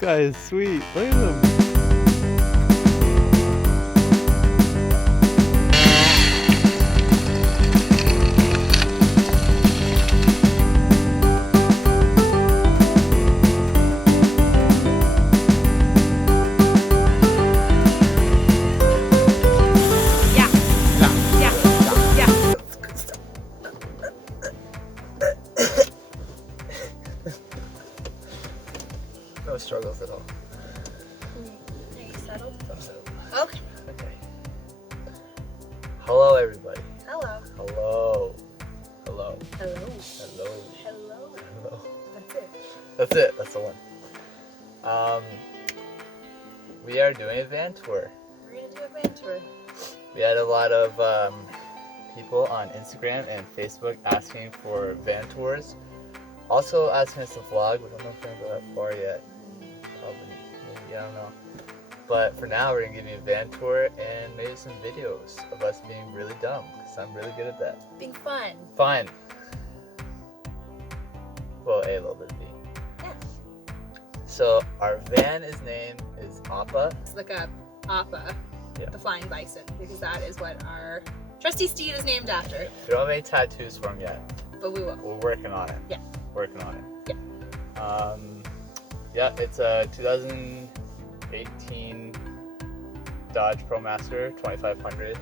guy is sweet. Look at him. No struggles at all. Are you settled? I'm settled. Okay. Okay. Hello, everybody. Hello. Hello. Hello. Hello. Hello. Hello. Hello. That's it. That's it. That's the one. We are doing a van tour. We're gonna do a van tour. We had a lot of people on Instagram and Facebook asking for van tours. Also asking us to vlog. We don't know if we're gonna go that far yet. Probably, maybe, I don't know. But for now, we're gonna give you a van tour and maybe some videos of us being really dumb, because I'm really good at that. Being fun. Fine. Well, a little bit of B. Yeah. So our van is Appa. Let's look up Appa, Yeah. the flying bison, because that is what our trusty steed is named after. We don't have any tattoos for him yet. But we will. We're working on it. Yeah. Working on it. Yeah. Yeah, it's a 2018 Dodge ProMaster 2500.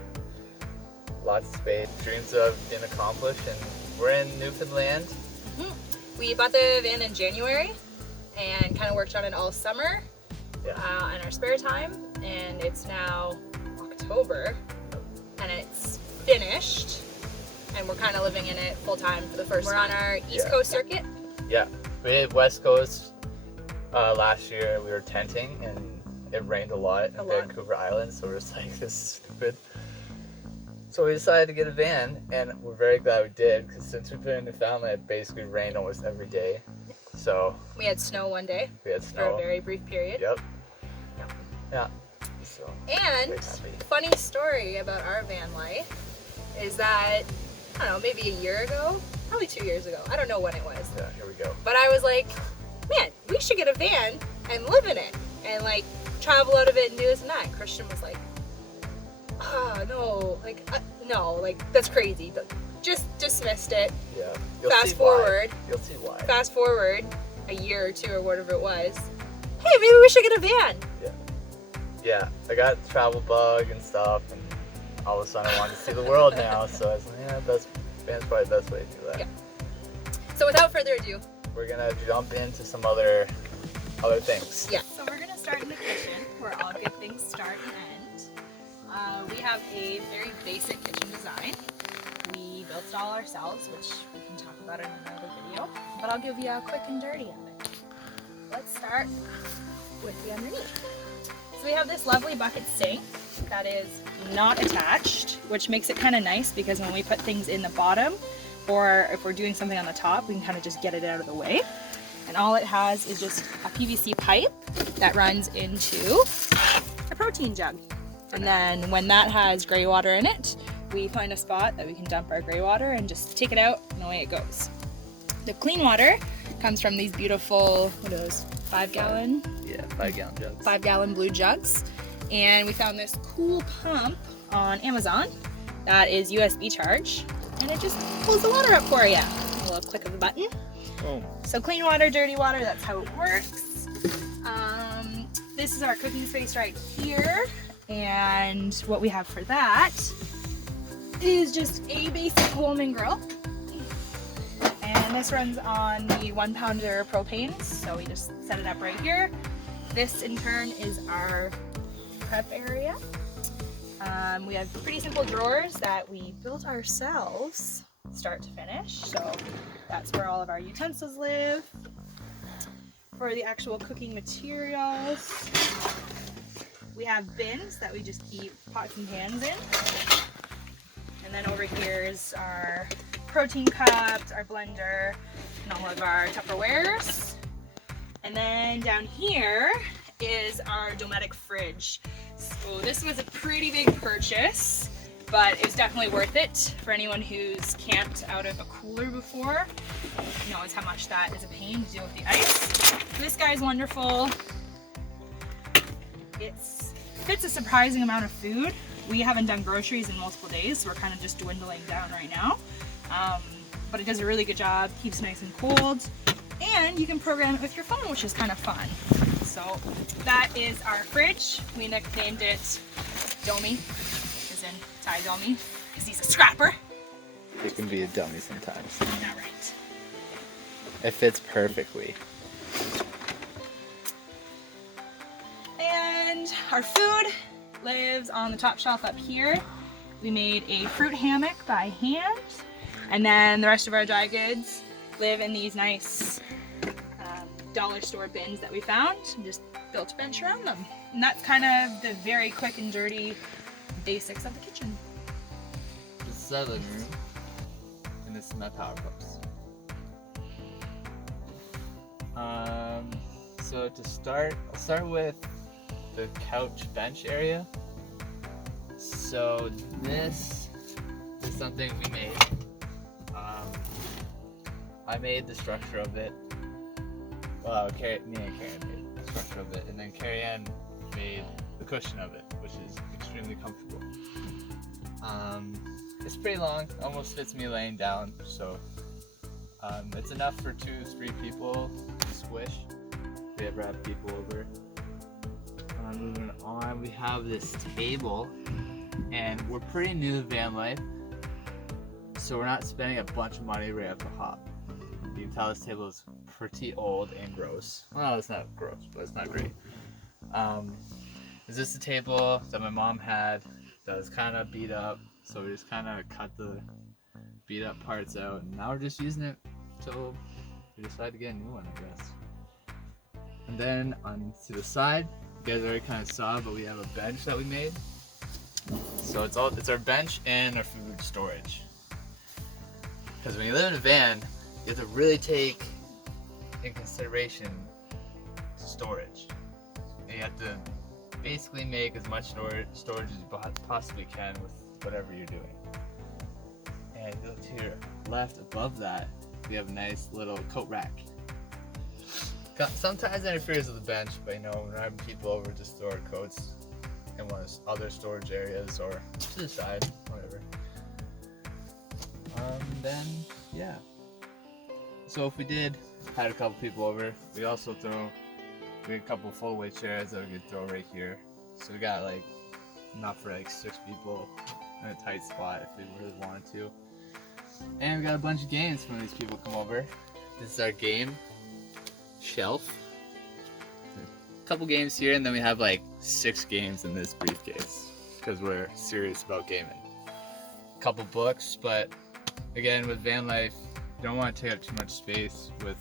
Lots of space. Dreams have been accomplished, and we're in Newfoundland. Mm-hmm. We bought the van in January and kind of worked on it all summer in our spare time, and it's now October and it's finished, and we're kind of living in it full time for the first time. We're on our East Coast circuit. Yeah, we did West Coast last year. We were tenting and it rained a lot in Vancouver Island, so we're just like, this is stupid. So we decided to get a van, and we're very glad we did, because since we've been in Newfoundland, it basically rained almost every day. So we had snow one day. We had snow for a very brief period. Yep. Yeah. So and funny story about our van life is that, I don't know, maybe a year ago, probably 2 years ago, I don't know when it was. Yeah, here we go. But I was like, man, we should get a van and live in it and like travel out of it and do this and that. And Christian was like, no, like that's crazy. Just dismissed it. Yeah. Fast forward. You'll see why. Fast forward a year or two or whatever it was. Hey, maybe we should get a van. Yeah. Yeah, I got the travel bug and stuff, and all of a sudden I wanted to see the world now, so I was like, yeah, van's probably the best way to do that. Yeah. So without further ado, we're gonna jump into some other things. Yeah. So we're gonna start in the kitchen, where all good things start and end. We have a very basic kitchen design. We built it all ourselves, which we can talk about in another video, but I'll give you a quick and dirty of it. Let's start with the underneath. So we have this lovely bucket sink that is not attached, which makes it kind of nice because when we put things in the bottom, or if we're doing something on the top, we can kind of just get it out of the way. And all it has is just a PVC pipe that runs into a protein jug. And then when that has gray water in it, we find a spot that we can dump our gray water and just take it out, and away it goes. The clean water comes from these beautiful, what are those, 5 gallon? Yeah, 5 gallon jugs. 5 gallon blue jugs. And we found this cool pump on Amazon that is USB charge, and it just pulls the water up for you. A little click of a button. Oh. So clean water, dirty water, that's how it works. This is our cooking space right here. And what we have for that is just a basic Woolman grill. And this runs on the 1 pounder propane, so we just set it up right here. This in turn is our prep area. We have pretty simple drawers that we built ourselves, start to finish. So that's where all of our utensils live. For the actual cooking materials, we have bins that we just keep pots and pans in. And then over here is our protein cups, our blender, and all of our Tupperwares. And then down here is our Dometic fridge. So this was a pretty big purchase, but it was definitely worth it for anyone who's camped out of a cooler before. Knows how much that is a pain to deal with the ice. This guy's wonderful. it fits a surprising amount of food. We haven't done groceries in multiple days, so we're kind of just dwindling down right now. But it does a really good job, keeps nice and cold, and you can program it with your phone, which is kind of fun. So that is our fridge. We nicknamed it Domi, as in Ty Domi, because he's a scrapper. It can be a dummy sometimes. Not right. It fits perfectly. And our food lives on the top shelf up here. We made a fruit hammock by hand, and then the rest of our dry goods live in these nice dollar store bins that we found and just built a bench around them. And that's kind of the very quick and dirty basics of the kitchen. This is our living room, and this is my power books. So to start, I'll start with the couch bench area. So this is something we made. I made the structure of it. Well, me and Keri-ann made the structure of it, and then Keri-ann made the cushion of it, which is extremely comfortable. It's pretty long, almost fits me laying down, so it's enough for 2-3 people to squish. We ever have people over. Moving on, we have this table, and we're pretty new to van life, so we're not spending a bunch of money right off the hop. You can tell this table is pretty old and gross. Well, it's not gross, but it's not great. Is this a table that my mom had that was kind of beat up, so we just kind of cut the beat up parts out, and now we're just using it until we decide to get a new one, I guess. And then on to the side, you guys already kind of saw, but we have a bench that we made. So it's our bench and our food storage. Because when you live in a van, you have to really take in consideration storage. And you have to basically make as much storage as you possibly can with whatever you're doing. And look to your left above that, we have a nice little coat rack. Sometimes it interferes with the bench, but you know, when we're having people over, just store our coats in one of the other storage areas or to the side, whatever. Then, yeah. So if we had a couple people over, we had a couple full weight chairs that we could throw right here. So we got like enough for like 6 people in a tight spot if we really wanted to. And we got a bunch of games when these people come over. This is our game shelf. A couple games here, and then we have like 6 games in this briefcase because we're serious about gaming. A couple books, but again, with van life, you don't want to take up too much space with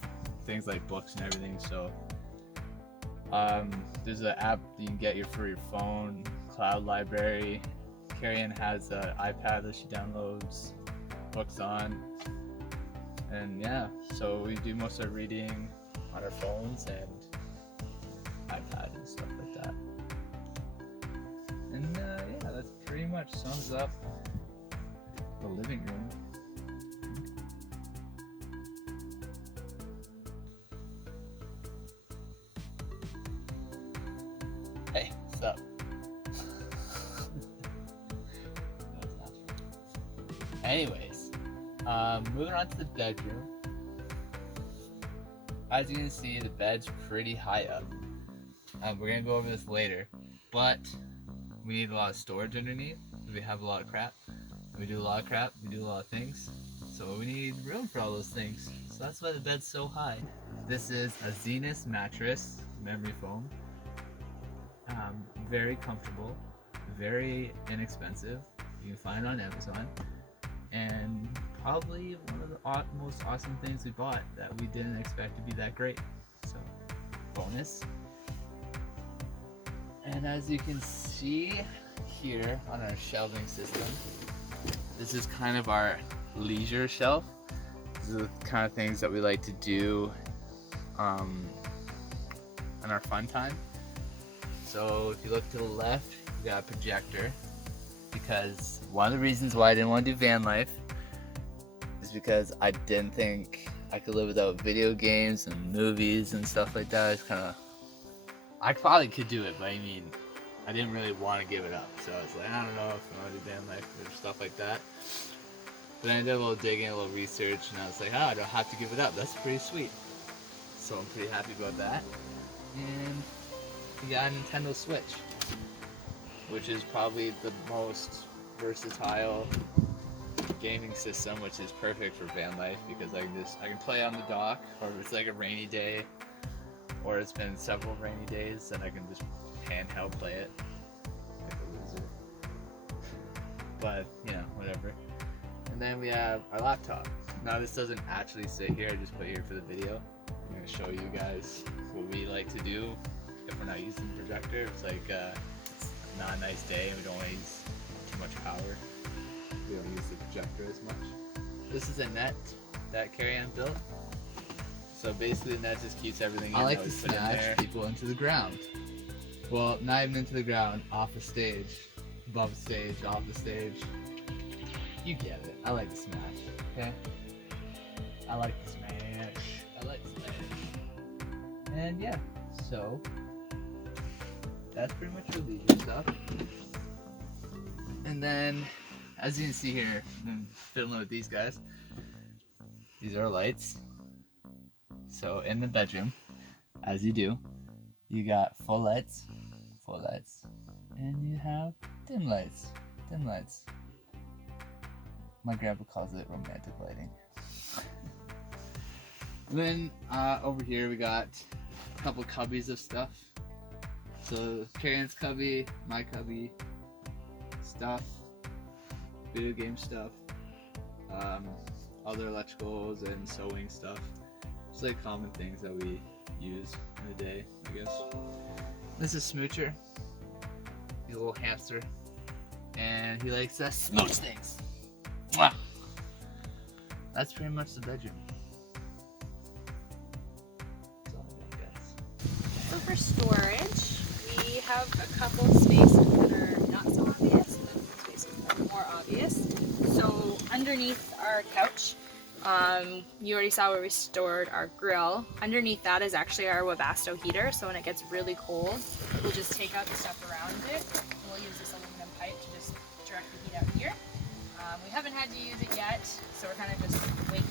things like books and everything. So there's an app you can get for your phone, Cloud Library. Keri-ann has an iPad that she downloads books on, and yeah, so we do most of our reading on our phones and iPad and stuff like that. And yeah, that's pretty much sums up the living room. Hey, what's up? Anyways, moving on to the bedroom. As you can see, the bed's pretty high up. We're gonna go over this later, but we need a lot of storage underneath. We have a lot of crap. We do a lot of crap. We do a lot of things. So we need room for all those things. So that's why the bed's so high. This is a Zenith mattress, memory foam. Very comfortable, very inexpensive. You can find it on Amazon. And probably one of the most awesome things we bought that we didn't expect to be that great. So, bonus. And as you can see here on our shelving system, this is kind of our leisure shelf. These are the kind of things that we like to do in our fun time. So if you look to the left, we got a projector, because one of the reasons why I didn't want to do van life is because I didn't think I could live without video games and movies and stuff like that. It's kind of, I probably could do it, but I mean, I didn't really want to give it up. So I was like, I don't know if I want to do van life or stuff like that. But I did a little digging, a little research, and I was like, oh, I don't have to give it up. That's pretty sweet. So I'm pretty happy about that. And we got a Nintendo Switch, which is probably the most versatile gaming system, which is perfect for van life because I can play on the dock, or if it's like a rainy day, or it's been several rainy days, then I can just handheld play it like a loser. But you know, whatever. And then we have our laptop. Now this doesn't actually sit here, I just put it here for the video. I'm going to show you guys what we like to do if we're not using the projector. It's like not a nice day and we don't want to use too much power. We don't use the projector as much. This is a net that Keri-ann built. So basically the net just keeps everything in. I like to smash people into the ground. Well, not even into the ground, off the stage, above the stage, off the stage. You get it. I like to smash, okay? I like to smash. I like to smash. And yeah, so that's pretty much your leisure stuff. And then, as you can see here, I'm fiddling with these guys. These are lights. So in the bedroom, as you do, you got full lights, and you have dim lights. My grandpa calls it romantic lighting. Then over here we got a couple cubbies of stuff. So Keri-ann's cubby, my cubby, stuff, video game stuff, other electricals and sewing stuff. Just like common things that we use in a day, I guess. This is Smoocher. He's a little hamster. And he likes to smooch things. Mwah! That's pretty much the bedroom. That's all I got, guys. So for storage, we have a couple spaces that are not so obvious, and then some spaces that are more obvious. So underneath our couch, you already saw where we stored our grill. Underneath that is actually our Webasto heater, so when it gets really cold, we'll just take out the stuff around it. We'll use this aluminum pipe to just direct the heat out here. We haven't had to use it yet, so we're kind of just waiting.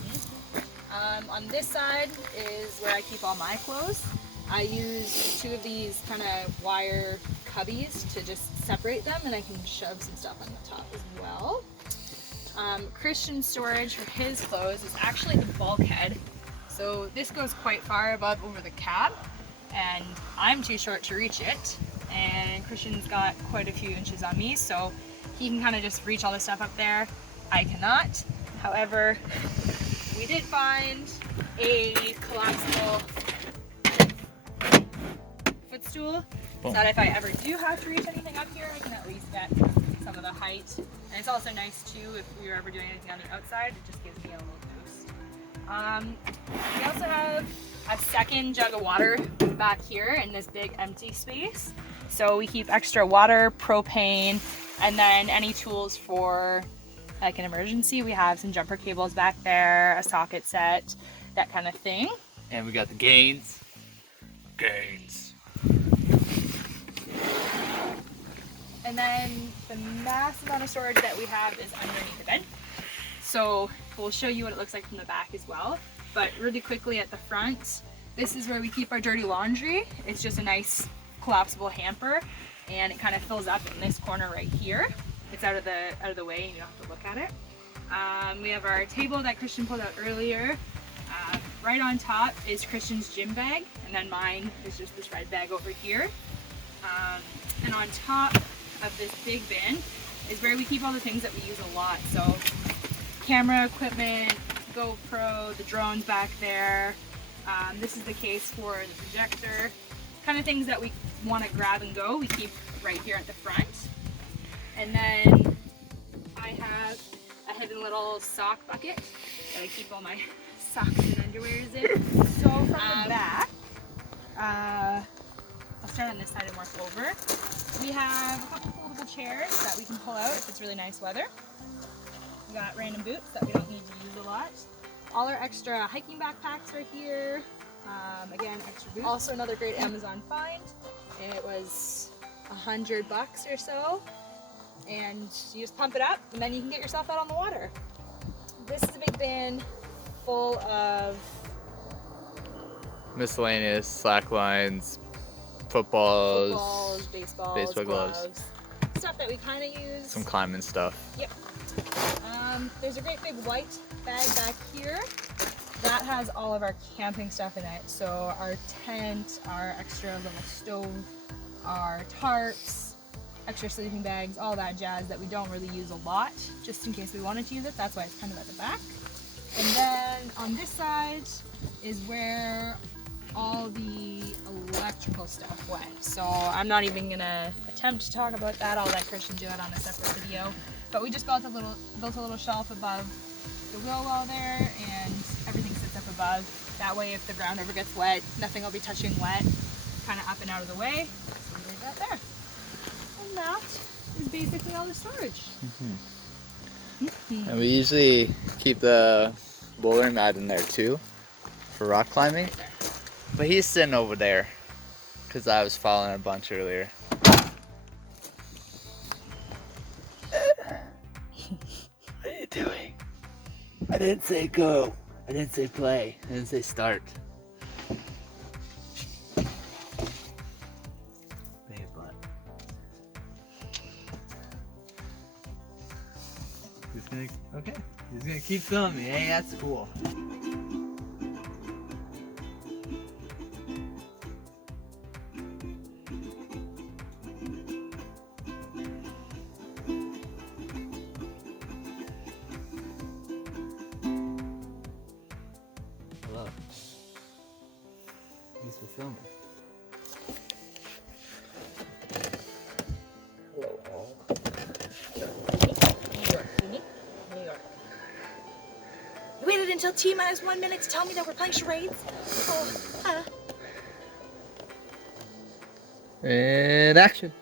On this side is where I keep all my clothes. I use two of these kind of wire cubbies to just separate them, and I can shove some stuff on the top as well. Christian's storage for his clothes is actually the bulkhead. So this goes quite far above over the cab, and I'm too short to reach it. And Christian's got quite a few inches on me, so he can kind of just reach all the stuff up there. I cannot. However, we did find a collapsible footstool, so that if I ever do have to reach anything up here, I can at least get some of the height. And it's also nice too if we were ever doing anything on the outside, it just gives me a little boost. We also have a second jug of water back here in this big empty space. So we keep extra water, propane, and then any tools for like an emergency. We have some jumper cables back there, a socket set, that kind of thing. And we got the gains. And then the massive amount of storage that we have is underneath the bed. So we'll show you what it looks like from the back as well. But really quickly at the front, this is where we keep our dirty laundry. It's just a nice collapsible hamper, and it kind of fills up in this corner right here. It's out of the way and you don't have to look at it. We have our table that Christian pulled out earlier. Right on top is Christian's gym bag, and then mine is just this red bag over here. And on top of this big bin is where we keep all the things that we use a lot. So camera equipment, GoPro, the drone's back there. This is the case for the projector. Kind of things that we want to grab and go, we keep right here at the front. And then I have a hidden little sock bucket that I keep all my socks and underwears in. So from the back, I'll start on this side and work over. We have a couple foldable chairs that we can pull out if it's really nice weather. We got random boots that we don't need to use a lot. All our extra hiking backpacks are here. Again, extra boots. Also another great Amazon find. It was $100 or so, and you just pump it up, and then you can get yourself out on the water. This is a big bin full of miscellaneous slack lines, footballs, baseballs, baseball gloves, stuff that we kind of use. some climbing stuff. Yep. There's a great big white bag back here that has all of our camping stuff in it. So our tent, our extra little stove, our tarps, extra sleeping bags, all that jazz that we don't really use a lot, just in case we wanted to use it. That's why it's kind of at the back. And then on this side is where all the electrical stuff went. So I'm not even gonna attempt to talk about that. I'll let Christian do it on a separate video. But we just built a little shelf above the wheel well there, and everything sits up above. That way, if the ground ever gets wet, nothing will be touching wet, kind of up and out of the way. So we leave that there. And that is basically all the storage. And we usually keep the boulder mat in there too for rock climbing. But he's sitting over there because I was falling a bunch earlier. What are you doing? I didn't say go. I didn't say play. I didn't say start. He's gonna keep filming me. Hey, that's cool. Hello. Thanks for filming. Hello, all. You waited until T-1 minute to tell me that we're playing charades? And action.